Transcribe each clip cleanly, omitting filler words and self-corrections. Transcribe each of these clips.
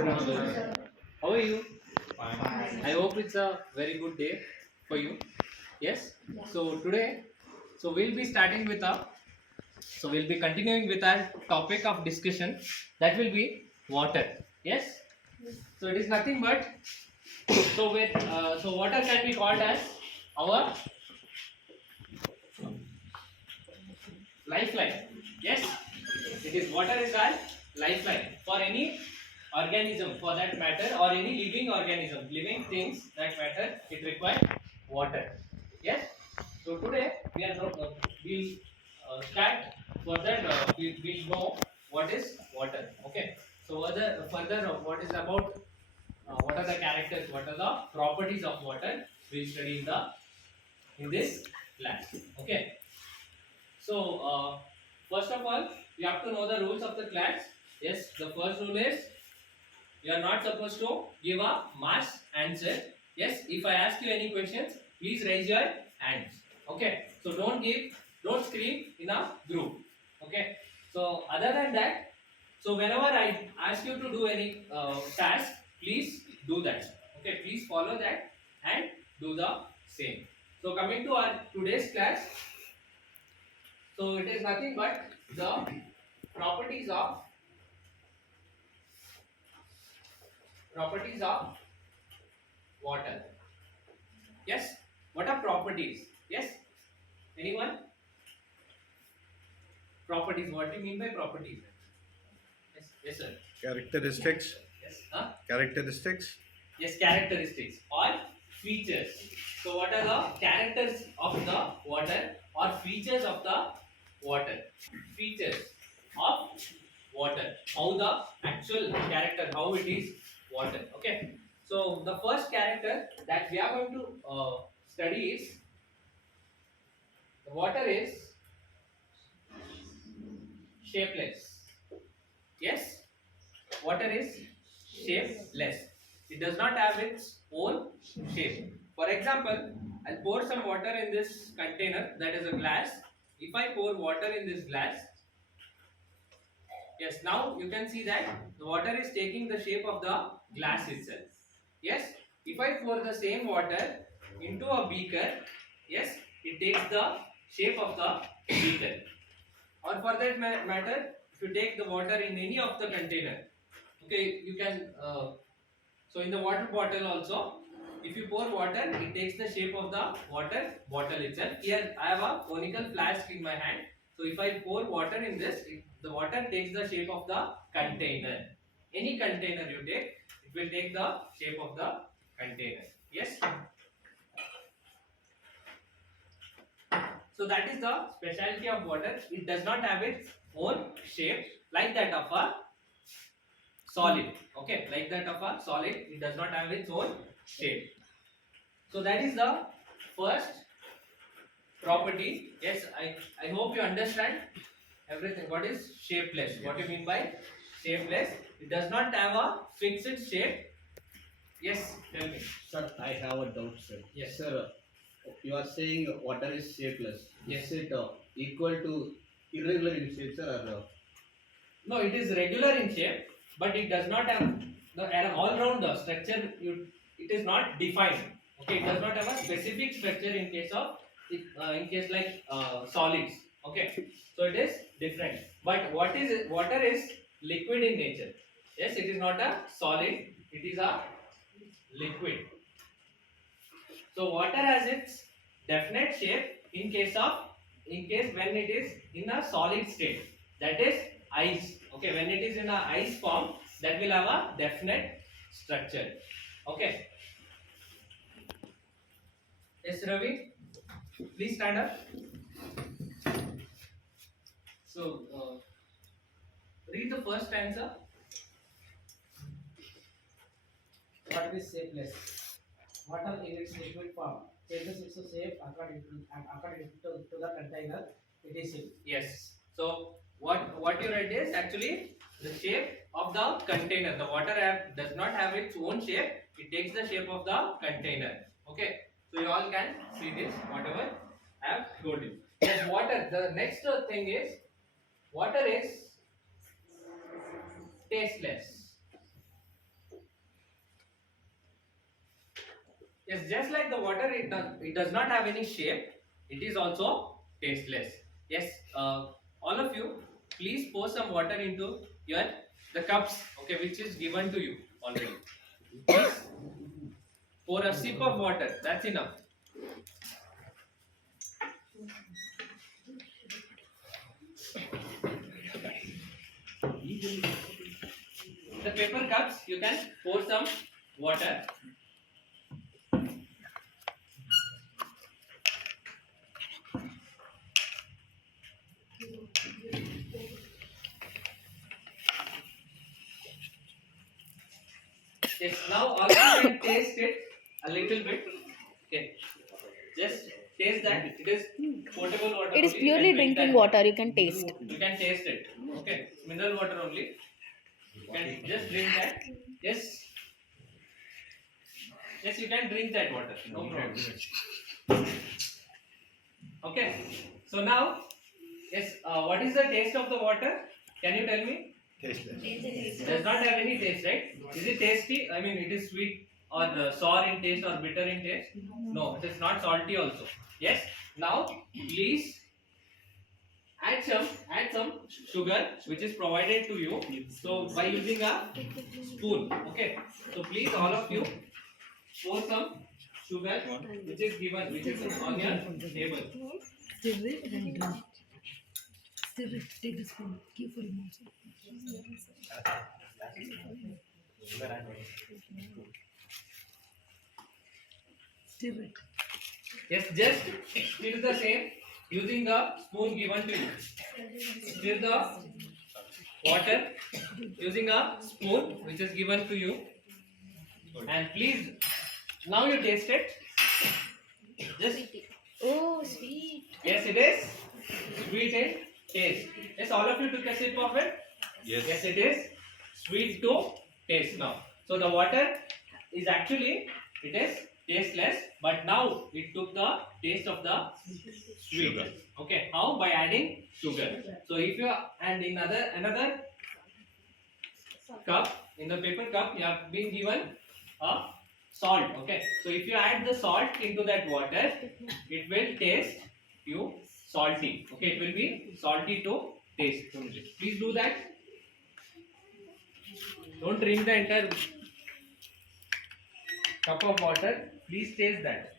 How are you? Fine. I hope it's a very good day for you. Yes. So today, we'll be starting with we'll be continuing with our topic of discussion, that will be water. Yes. So it is nothing but so water can be called as our lifeline. Yes. It is water is our lifeline for any organism, for that matter, or any living organism, living things that matter, it requires water. Yes. So today we are we'll start further. We'll know what is water. Okay. So further what is about what are the characters, what are the properties of water, we'll study in this class. Okay. So first of all, we have to know the rules of the class. Yes, the first rule is you are not supposed to give a mass answer. Yes, if I ask you any questions, please raise your hands. Okay, so don't scream in a group. Okay, so other than that, so whenever I ask you to do any task, please do that. Okay, please follow that and do the same. So coming to our today's class, so it is nothing but the properties of water. Yes, what are properties? Yes, anyone? Properties, what do you mean by properties? Yes sir. Characteristics. Yes, Characteristics. yes, characteristics or features. So what are the characters of the water or features of the water? Features of water, how the actual character, how it is water. Okay, so the first character that we are going to study is the water is shapeless. Yes, water is shapeless. It does not have its own shape. For example, I'll pour some water in this container, that is a glass. If I pour water in this glass, yes, now you can see that the water is taking the shape of the glass itself. Yes, if I pour the same water into a beaker, yes, it takes the shape of the beaker. Or for that matter, if you take the water in any of the container, okay, you can so in the water bottle also, if you pour water, it takes the shape of the water bottle itself. Here I have a conical flask in my hand, so if I pour water in this, the water takes the shape of the container. Any container you take, it will take the shape of the container. Yes. So that is the specialty of water. It does not have its own shape like that of a solid. Okay, like that of a solid, it does not have its own shape. So that is the first property. Yes, I hope you understand everything. What is shapeless? What do you mean by shapeless? It does not have a fixed shape. Yes, tell me. Sir, I have a doubt, sir. Yes. Sir, you are saying water is shapeless. Yes. Is it equal to irregular in shape, sir? Or, No, it is regular in shape, but it does not have the all-round structure. It is not defined. Okay, it does not have a specific structure in case of in case like solids. Okay, so it is different. But water is liquid in nature. Yes, it is not a solid. It is a liquid. So water has its definite shape in case when it is in a solid state, that is ice. Okay, when it is in a ice form, that will have a definite structure. Okay. Yes, Ravi, please stand up. So read the first answer. Water is shapeless. Water in its liquid form changes its shape according to the container it is in. Yes. So what you read is actually the shape of the container. The water does not have its own shape. It takes the shape of the container. Okay. So you all can see this, whatever I have told you. Yes, water. The next thing is water is tasteless. Yes, just like the water, it does not have any shape. It is also tasteless. Yes, all of you, please pour some water into your the cups, okay, which is given to you already. Please pour a sip of water. That's enough. The paper cups, you can pour some water. Yes, now all of you can taste it a little bit. Okay, just taste that. It is potable water. It is only. You purely can drink drinking that. water. You can taste. You can taste it. Okay, it's mineral water only. You can just drink that. Yes, yes, you can drink that water. No problem. Okay, so now, yes, what is the taste of the water? Can you tell me? Tasteless. It does not have any taste, right? Is it tasty? I mean, it is sweet or sour in taste or bitter in taste? No, it is not salty also. Yes. Now, please add some sugar which is provided to you. So by using a spoon, okay. So please all of you pour some sugar which is given, which is on your table. Stir it and drink. Stir it. Take the spoon. Give for him also. Stir it. Yes, just stir the same using the spoon given to you. Stir the water using a spoon which is given to you. And please, now you taste it. Just Oh, sweet. yes, it is sweet in taste. Yes, all of you took a sip of it. Yes, it is sweet to taste now. So the water is actually, it is tasteless, but now it took the taste of the sweet. Sugar. Okay, how? By adding sugar. So if you and in another cup, in the paper cup, you have been given a salt. Okay, so if you add the salt into that water, it will taste you salty. Okay, it will be salty to taste. Please do that. Don't drink the entire cup of water. Please taste that.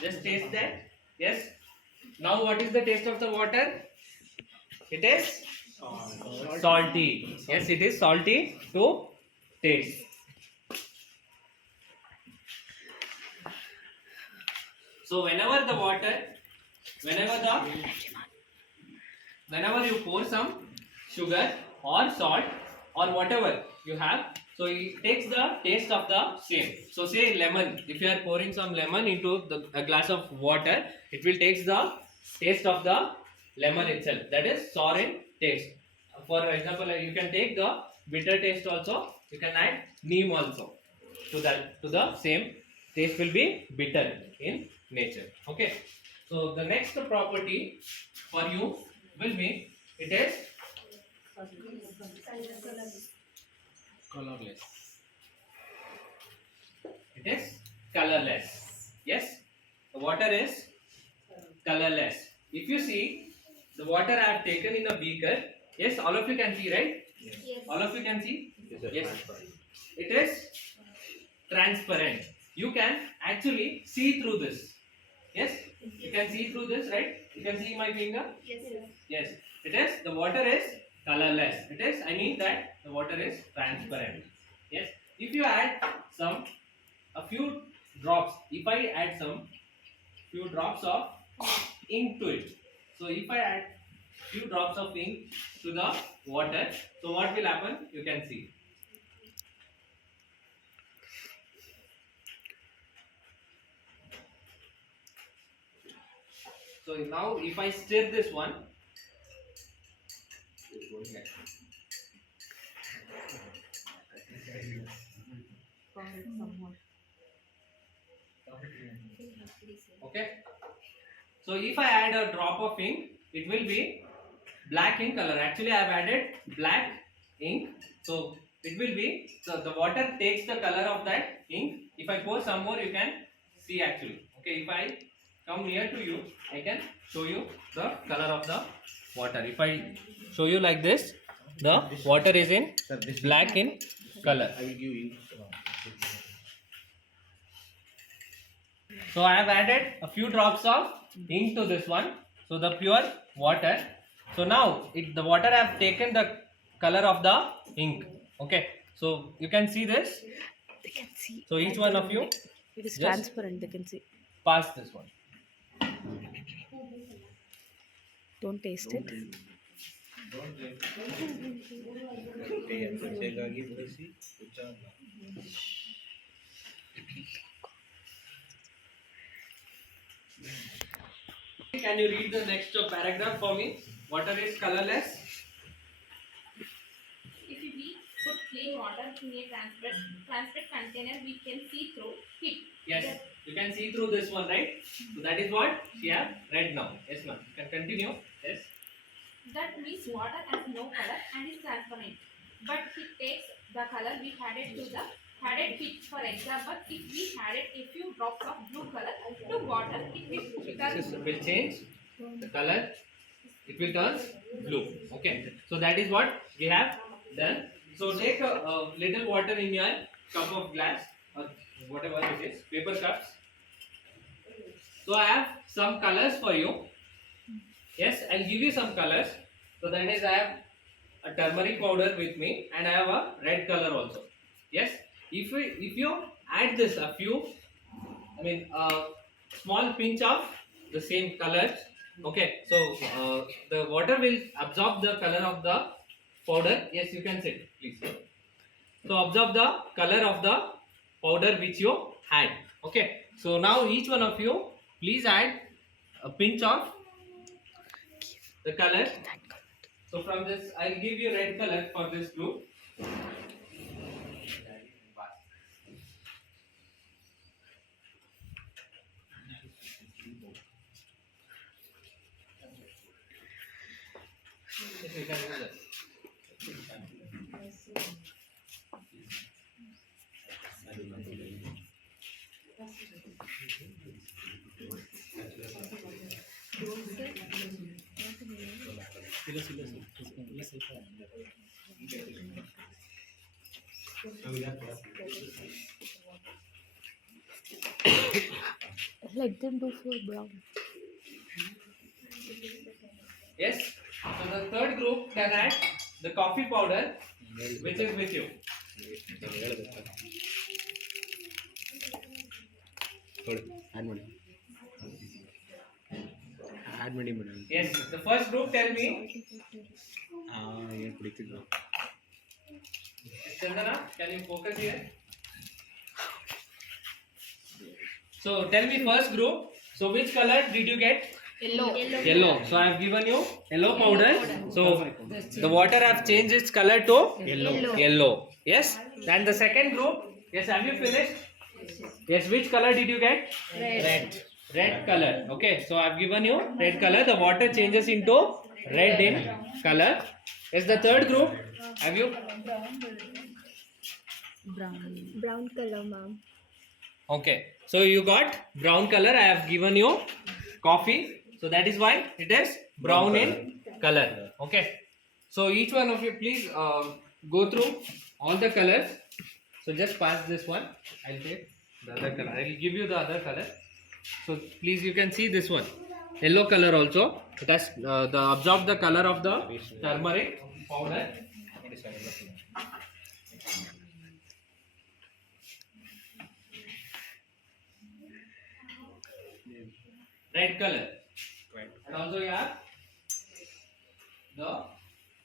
Just taste that. Yes. Now what is the taste of the water? It is salty. Yes, it is salty to taste. So whenever you pour some sugar or salt or whatever you have, so it takes the taste of the same. So say lemon, if you are pouring some lemon into a glass of water, it will take the taste of the lemon itself, that is sour in taste. For example, you can take the bitter taste also, you can add neem also to the same taste, will be bitter in nature. Okay, so the next property for you will be, it is Colorless. it is colorless. Yes, the water is colorless. If you see the water I have taken in a beaker, yes, all of you can see, right? Yes. All of you can see? Yes. It is transparent. You can actually see through this. Yes, you can see through this, right? You can see my finger. Yes. Yes, it is. The water is colorless. It is. I mean that the water is transparent. Yes. If you add a few drops. If I add some few drops of ink to it. So if I add few drops of ink to the water, so what will happen? You can see. So now if I stir this one, okay. So if I add a drop of ink, it will be black ink color. Actually, I have added black ink. So it will be, so the water takes the color of that ink. If I pour some more, you can see actually. Okay, if I come near to you, I can show you the color of the water. If I show you like this, the water is in Sir, this black in color. I will give ink. So I have added a few drops of ink to this one. So the pure water. So now the water have taken the color of the ink. Okay. So you can see this. They can see. So each one of you It is just transparent. They can see. pass this one. Don't taste it. Can you read the next paragraph for me? Water is colorless. If we put plain water in a transparent container, we can see through it. Yes, you can see through this one, right? So that is what she have read now. Yes, ma'am. You can continue. Yes. That means water has no color and is transparent. But it takes the color we added to the added it. For example, if we added a few drops of blue color to water, it will turn Will change the color. It will turn blue. Okay. So that is what we have done. So take a little water in your cup of glass or whatever it is, paper cups. So I have some colors for you. Yes, I'll give you some colors. So that is, I have a turmeric powder with me and I have a red color also. Yes, if you add this a few, a small pinch of the same colors. Okay, so the water will absorb the color of the powder. Yes, you can sit, please. So absorb the color of the powder which you had. Okay, so now each one of you please add a pinch of the color. So from this I'll give you red color for this group. Yes, you can do that. Let them do for brown. Yes. So the third group can add the coffee powder which is with you. Yes. The first group, tell me. Chandana, can you focus here? So tell me first group. So which color did you get? yellow. Yellow. So I have given you yellow powder. So the water have changed its color to yellow. Yes. And the second group. Yes. Have you finished? Yes. Which color did you get? Red. Red color. Okay. So I have given you red color. The water changes into red in color. Yes. The third group. Have you? Brown color, ma'am. Okay. So you got brown color. I have given you coffee. So that is why it is brown in color. Okay. So each one of you please go through all the colors. So just pass this one. I'll take the other color. I will give you the other color. So please you can see this one. Yellow color also. It has absorb the color of the turmeric powder. Red color. And also you have the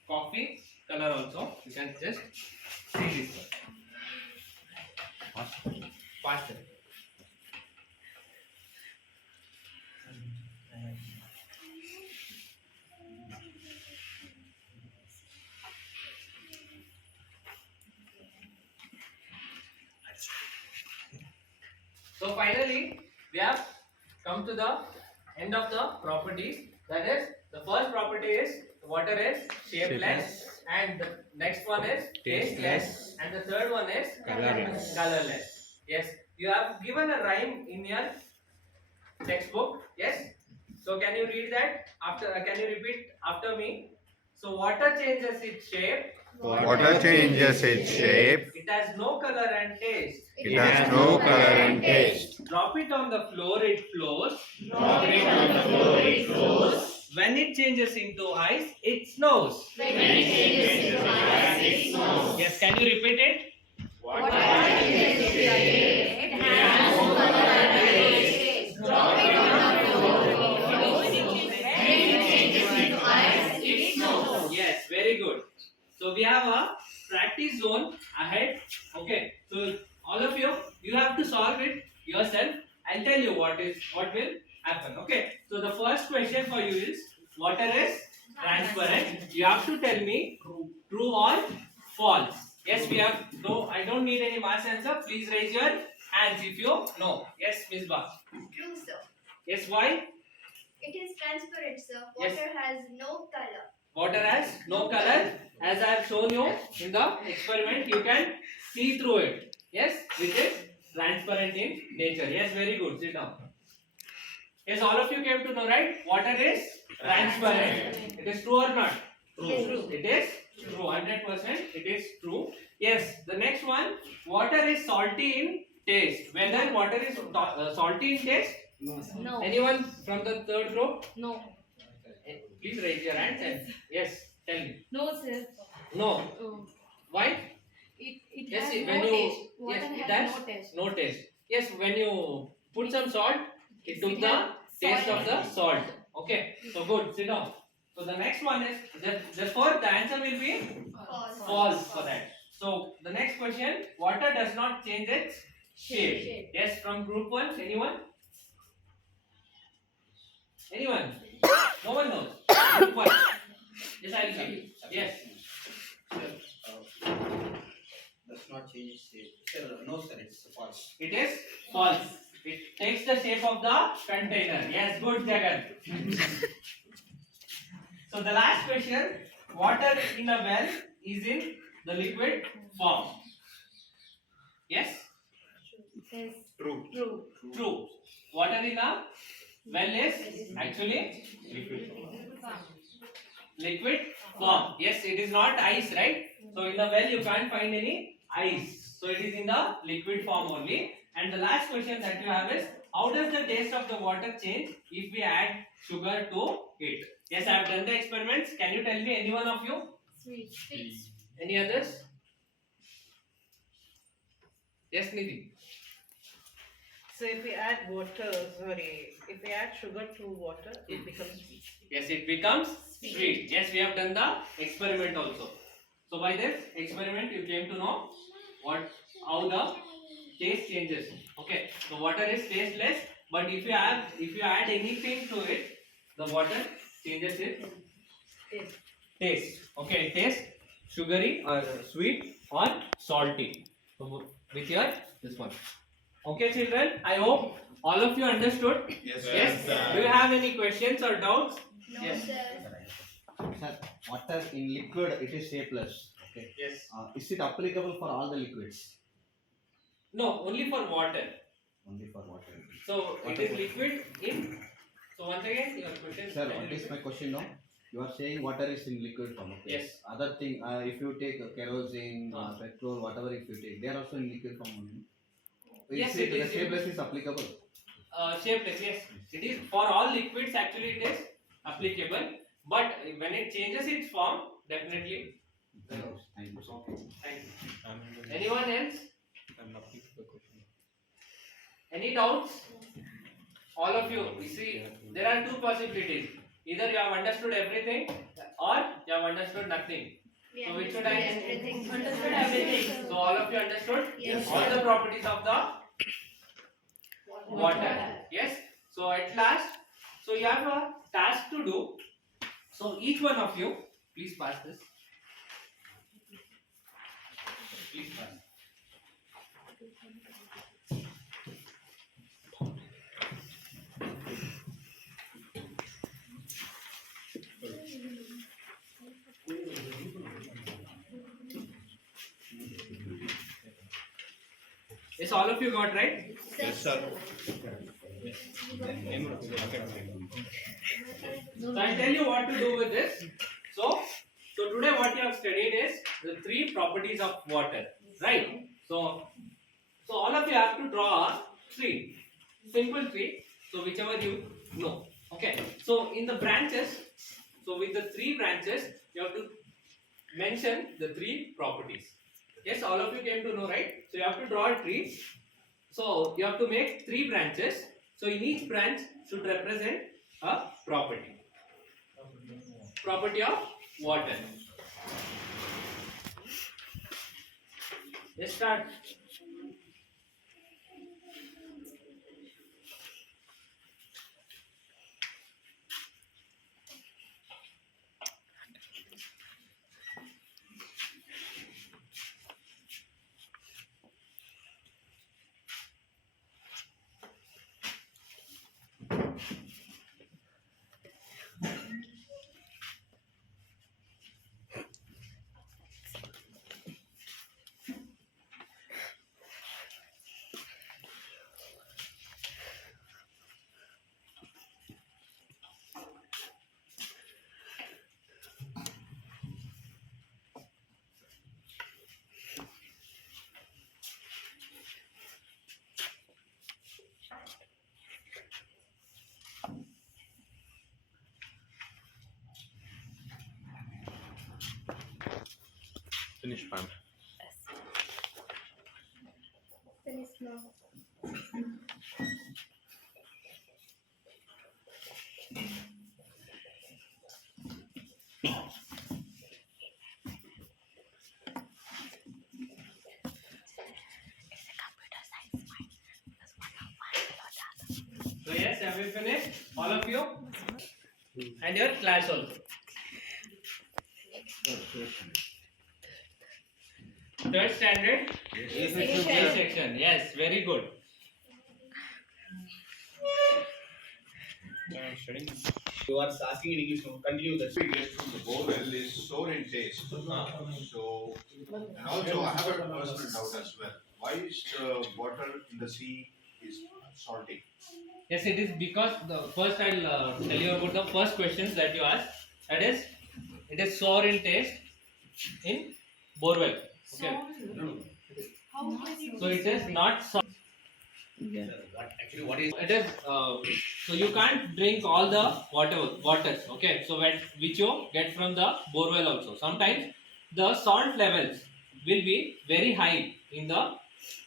coffee color also. You can just see this one. Faster. So finally we have come to the end of the properties. That is, the first property is water is shapeless, and the next one is tasteless, and the third one is Colorless. colorless. Yes, you have given a rhyme in your textbook. Yes. So can you read that after? Can you repeat after me? So water changes its shape. Water changes its shape. It has no color and taste. It has no color and taste. Drop it on the floor, it flows. Drop it on the floor, it flows. When it changes into ice, it snows. When it changes into ice, it snows. Yes, can you repeat it? Water changes its shape. It has no color and taste. Drop it on the floor, it flows. When it changes into ice, it snows. Yes, very good. So we have a practice zone ahead. Okay, so all of you, you have to solve it yourself. I'll tell you what will happen. Okay, so the first question for you is, water is transparent. You have to tell me true or false. Yes, we have. No, I don't need any mass answer. Please raise your hands if you know. Yes, Miss Ba. True, sir. Yes, why? It is transparent, sir. Yes. Water has no color. Water has no color. As I have shown you in the experiment, you can see through it. Yes, which is transparent in nature. Yes, very good. Sit down. Yes, all of you came to know, right? Water is transparent. It is true or not? True. It is true. 100%. It is true. Yes. The next one. Water is salty in taste. Whether water is salty in taste? No. Anyone from the third row? No. Please raise your hands and yes, tell me. No, sir. No. Oh. Why? It Yes, has see, no when you taste. Water yes, it has has no taste. no taste. Yes, when you put some salt, it took the taste of the salt. Okay, so good. Sit down. So the next one is therefore the answer will be False. false for that. So the next question: water does not change its shape. Yes, from group one. Anyone? Anyone? No one knows. Group one. Yes, I will see. Yes. Does not change its shape. Sir, no, sir, it's false. It is false. It takes the shape of the container. Yes, good, Jagan. So the last question: water in a well is in the liquid form. Yes? Yes. True. True. True. Water in a well is actually liquid form. Yes, it is not ice, right? So in the well you can't find any ice. So it is in the liquid form only. And the last question that you have is, how does the taste of the water change if we add sugar to it? Yes, I have done the experiments. Can you tell me any one of you? Sweet. Any others? Yes, Nidhi. So if we add if we add sugar to water, it becomes sweet. Yes, it becomes sweet. Yes, we have done the experiment also. So by this experiment, you came to know how the taste changes. Okay, so water is tasteless, but if you add anything to it, the water changes its taste. Okay, it tastes sugary or sweet or salty. So with your this one. Okay, children, I hope all of you understood. Yes. Do you have any questions or doubts? No, Yes. sir. Sir, water in liquid, it is shapeless. Okay. Yes. Is it applicable for all the liquids? No, only for water. Only for water. So it is liquid in. So once again, your question. Sir, what is my question now? You are saying water is in liquid form. Okay. Yes. Other thing, if you take kerosene, petrol, whatever, if you take, they are also in liquid form only. Yes, Is it the is. shapeless is applicable. Shapeless, yes. It is for all liquids. Actually, it is applicable. But when it changes its form, definitely. Thank you. Thank you. Anyone else? Any doubts? All of you. You see, there are two possibilities. Either you have understood everything, or you have understood nothing. So which should I? Everything. Understood everything. So all of you understood Yes. all the properties of the water. Yes. So at last, so you have a task to do. So each one of you, please pass this. Please pass. Yes, all of you got right? Yes, sir. So I'll tell you what to do with this. So today what you have studied is the three properties of water, right? So all of you have to draw three, simple three. So whichever you know. Okay. So in the branches, so with the three branches, you have to mention the three properties. Yes, all of you came to know, right? So you have to draw a tree. So you have to make three branches. So in each branch should represent a property. Property of water. Let's start. Finish, ma'am. Finish now. So yes, have you finished? All of you? And your class also. Third standard? A section. Yes, very good. You are asking in English, no? Continue that. We get from the borewell is sour in taste. So, and also I have a personal doubt as well. Why is the water in the sea is salty? Yes, it is because the first I'll tell you about the first questions that you asked. That is, it is sour in taste in borewell. Okay. So it is not sour. What is It is so you can't drink all the waters. Okay. So which you get from the borewell also. Sometimes the salt levels will be very high in the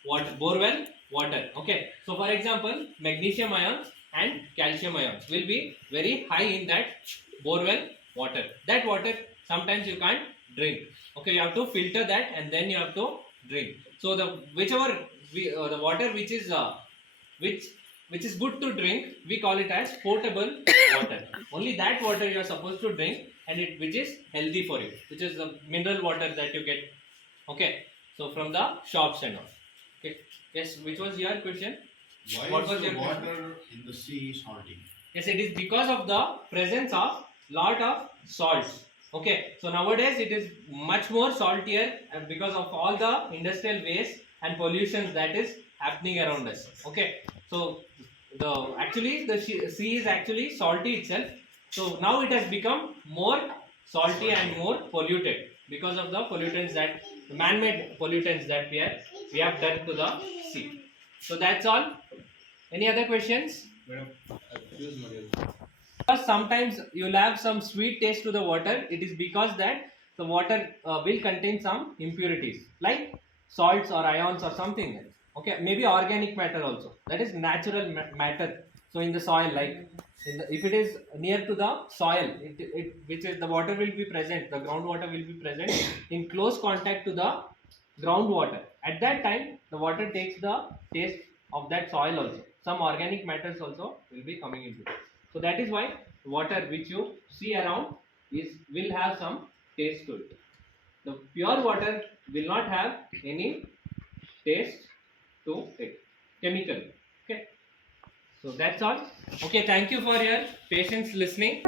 borewell water. Okay. So for example, magnesium ions and calcium ions will be very high in that borewell water. That water sometimes you can't drink. Okay, you have to filter that and then you have to drink. So the water which is good to drink, we call it as potable water. Only that water you are supposed to drink, and which is healthy for you, which is the mineral water that you get. Okay, so from the shops and all. Okay, yes, which was your question? Why What is was the your question? water in the sea salty? Yes, it is because of the presence of lot of salts. Okay, so nowadays it is much more saltier because of all the industrial waste and pollutions that is happening around us. Okay, so the sea is actually salty itself. So now it has become more salty and more polluted because of the pollutants that man-made pollutants that we have done to the sea. So that's all. Any other questions? Because sometimes you'll have some sweet taste to the water. It is because that the water will contain some impurities like salts or ions or something else. Okay, maybe organic matter also. That is natural matter. So in the soil, like if it is near to the soil, which is the water will be present. The groundwater will be present in close contact to the groundwater. At that time, the water takes the taste of that soil also. Some organic matters also will be coming into it. So that is why water which you see around will have some taste to it. The pure water will not have any taste to it, chemical. Okay. So that's all. Okay, thank you for your patience listening.